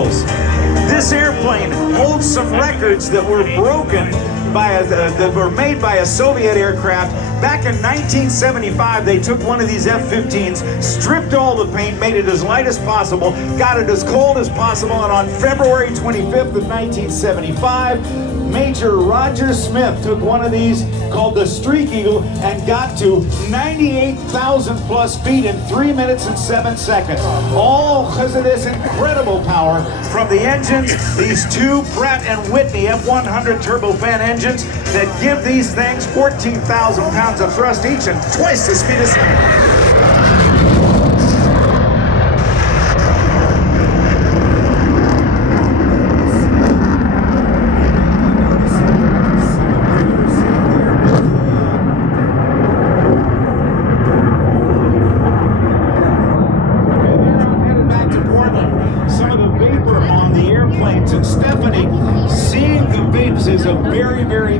angels. This airplane holds some records that were broken by that were made by a Soviet aircraft. Back in 1975, they took one of these F-15s, stripped all the paint, made it as light as possible, got it as cold as possible, and on February 25th of 1975, Major Roger Smith took one of these called the Streak Eagle and got to 98,000 plus feet in 3 minutes and 7 seconds. All because of this incredible power from the engines, these two Pratt & Whitney F100 turbofan engines that give these things 14,000 pounds of thrust each and twice the speed of sound. And Stephanie, seeing the vapes is a very, very